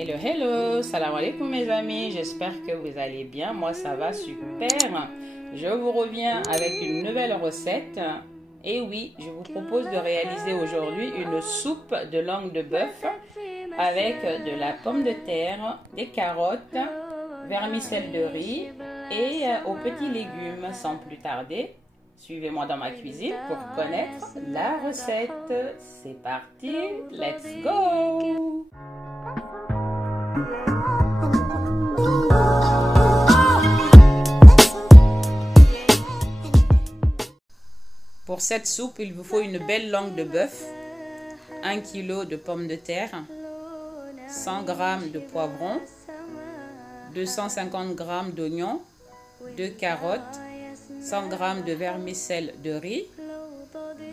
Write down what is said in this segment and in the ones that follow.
Hello, hello, salam alaikum mes amis, j'espère que vous allez bien, moi ça va super. Je vous reviens avec une nouvelle recette. Et oui, je vous propose de réaliser aujourd'hui une soupe de langue de bœuf avec de la pomme de terre, des carottes, vermicelle de riz et aux petits légumes. Sans plus tarder, suivez-moi dans ma cuisine pour connaître la recette. C'est parti, let's go! Pour cette soupe, il vous faut une belle langue de bœuf, 1 kg de pommes de terre, 100 g de poivrons, 250 g d'oignons, 2 carottes, 100 g de vermicelle de riz,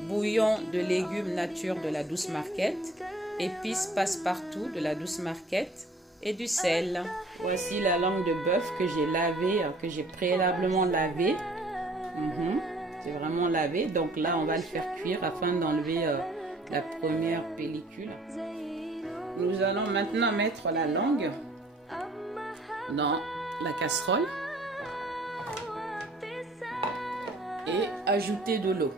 bouillon de légumes nature de la Douce Marquette, épices passe-partout de la Douce Marquette et du sel. Voici la langue de bœuf que j'ai lavée, que j'ai préalablement lavée. C'est vraiment lavé, donc là on va le faire cuire afin d'enlever la première pellicule. Nous allons maintenant mettre la langue dans la casserole et ajouter de l'eau.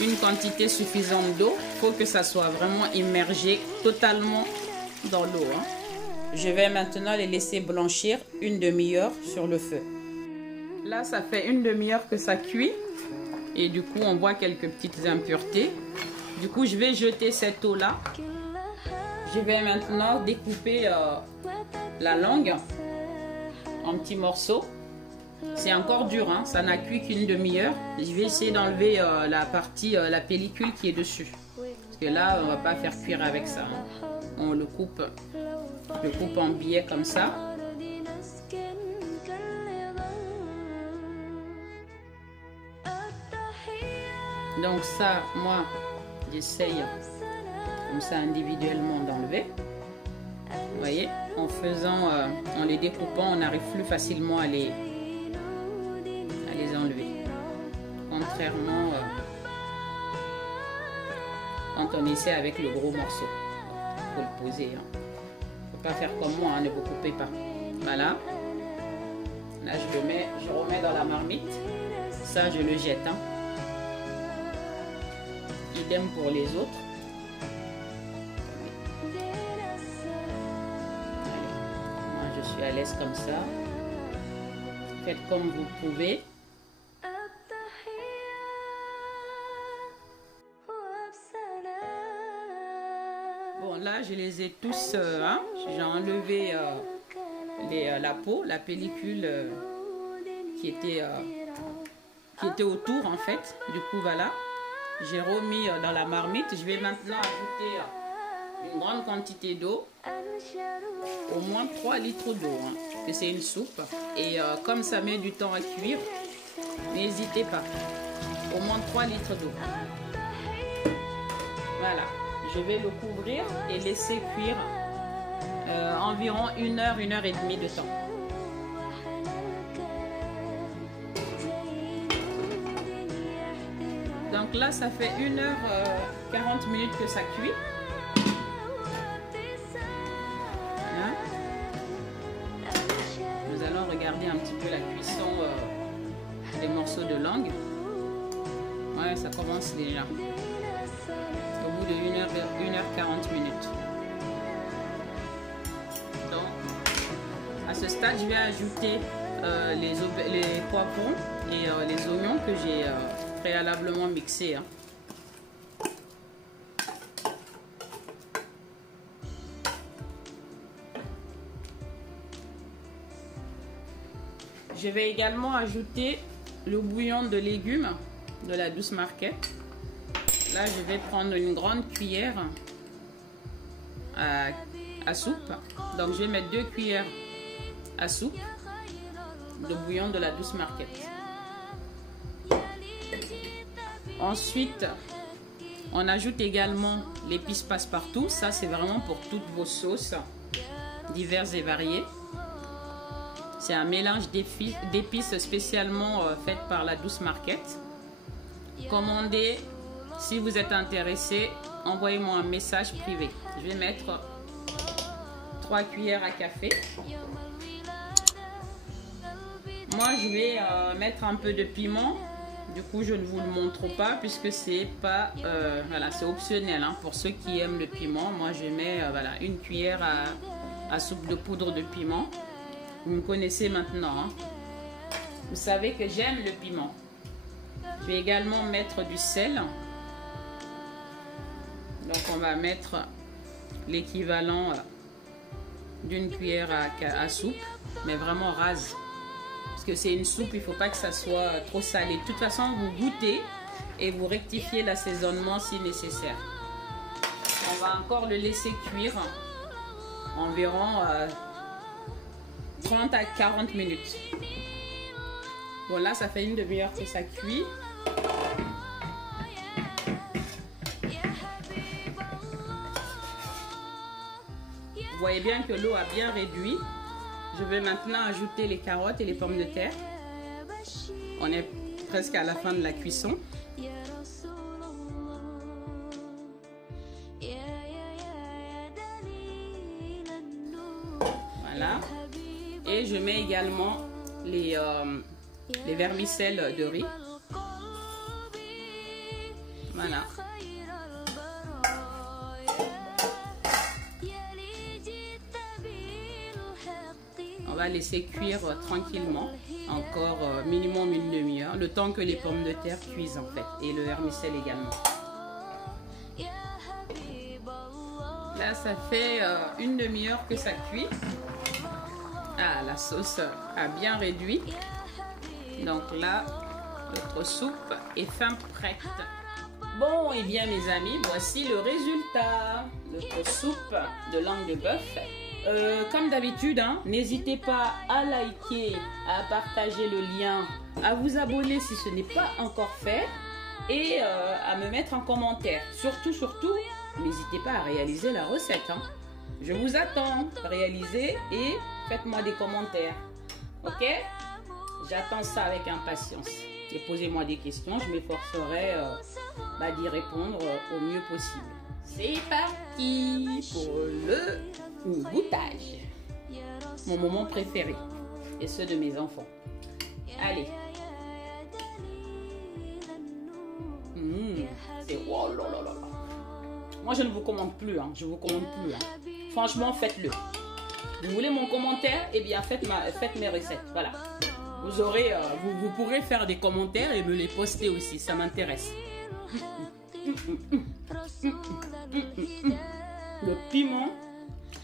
Une quantité suffisante d'eau, il faut que ça soit vraiment immergé totalement dans l'eau. Je vais maintenant les laisser blanchir une demi-heure sur le feu. Là, ça fait une demi-heure que ça cuit et du coup, on voit quelques petites impuretés. Du coup, je vais jeter cette eau-là. Je vais maintenant découper la langue en petits morceaux. C'est encore dur, hein? Ça n'a cuit qu'une demi-heure. Je vais essayer d'enlever la partie, la pellicule qui est dessus. Parce que là, on va pas faire cuire avec ça. On le coupe en billets comme ça. Donc ça, moi, j'essaye comme ça individuellement d'enlever. Vous voyez, en faisant, en les découpant, on arrive plus facilement à les enlever. Contrairement quand on essaie avec le gros morceau. Il faut le poser. Faut pas faire comme moi, ne vous coupez pas. Voilà. Là, je remets dans la marmite. Ça, je le jette. Idem pour les autres. Moi, je suis à l'aise comme ça. Faites comme vous pouvez. Bon, là, je les ai tous. J'ai enlevé la peau, la pellicule qui était autour, en fait. Du coup, voilà. J'ai remis dans la marmite. Je vais maintenant ajouter une grande quantité d'eau. Au moins 3 litres d'eau. Que c'est une soupe. Et comme ça met du temps à cuire, n'hésitez pas. Au moins 3 litres d'eau. Voilà. Je vais le couvrir et laisser cuire environ 1 heure, 1 heure et demie de temps. Donc là, ça fait 1h40 minutes que ça cuit. Voilà. Nous allons regarder un petit peu la cuisson des morceaux de langue. Ouais, ça commence déjà. Au bout de 1h40 minutes. Donc, à ce stade, je vais ajouter les poivrons et les oignons que j'ai préalablement mixé. Je vais également ajouter le bouillon de légumes de la Douce Marquette. Là, je vais prendre une grande cuillère à soupe. Donc, je vais mettre 2 cuillères à soupe de bouillon de la Douce Marquette. Ensuite, on ajoute également l'épice passe-partout. Ça, c'est vraiment pour toutes vos sauces diverses et variées. C'est un mélange d'épices spécialement fait par la Douce Marquette. Commandez. Si vous êtes intéressé, envoyez-moi un message privé. Je vais mettre 3 cuillères à café. Moi, je vais mettre un peu de piment. Du coup, je ne vous le montre pas puisque c'est pas, voilà, c'est optionnel hein, pour ceux qui aiment le piment. Moi, je mets voilà, une cuillère à soupe de poudre de piment. Vous me connaissez maintenant. Hein. Vous savez que j'aime le piment. Je vais également mettre du sel. Donc, on va mettre l'équivalent d'une cuillère à soupe, mais vraiment rase. Parce que c'est une soupe, il ne faut pas que ça soit trop salé. De toute façon, vous goûtez et vous rectifiez l'assaisonnement si nécessaire. On va encore le laisser cuire environ 30 à 40 minutes. Bon, là, ça fait une demi-heure que ça cuit. Vous voyez bien que l'eau a bien réduit. Je vais maintenant ajouter les carottes et les pommes de terre. On est presque à la fin de la cuisson. Voilà. Et je mets également les vermicelles de riz. Voilà. On va laisser cuire tranquillement, encore minimum une demi-heure, le temps que les pommes de terre cuisent en fait, et le vermicelle également. Là, ça fait une demi-heure que ça cuit. Ah, la sauce a bien réduit. Donc là, notre soupe est fin prête. Bon, et bien mes amis, voici le résultat. Notre soupe de langue de bœuf. Comme d'habitude, hein, n'hésitez pas à liker, à partager le lien, à vous abonner si ce n'est pas encore fait et à me mettre en commentaire. Surtout, n'hésitez pas à réaliser la recette. Hein. Je vous attends. Réalisez et faites-moi des commentaires. Ok? J'attends ça avec impatience. Et posez-moi des questions. Je m'efforcerai d'y répondre au mieux possible. C'est parti pour le goûtage. Mon moment préféré. Et ceux de mes enfants. Allez. C'est oh là là là là. Moi, je ne vous commande plus. Hein. Je vous commande plus. Hein. Franchement, faites-le. Vous voulez mon commentaire? Eh bien, faites mes recettes. Voilà. Vous aurez, vous pourrez faire des commentaires et me les poster aussi. Ça m'intéresse. Le piment,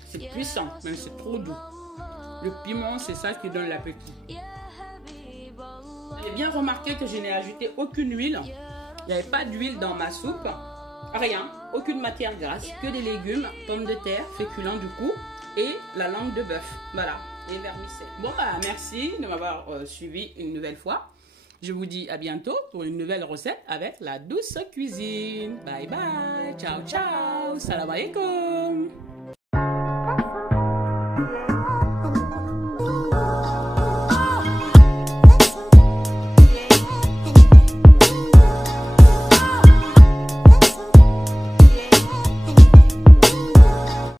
c'est puissant, mais c'est trop doux. Le piment, c'est ça qui donne l'appétit. J'ai bien remarqué que je n'ai ajouté aucune huile. Il n'y avait pas d'huile dans ma soupe. Rien, aucune matière grasse, que des légumes, pommes de terre, féculents du coup, et la langue de bœuf. Voilà, et vermicelle. Bon, bah, merci de m'avoir suivi une nouvelle fois. Je vous dis à bientôt pour une nouvelle recette avec la douce cuisine. Bye bye, ciao ciao, salam alaikum.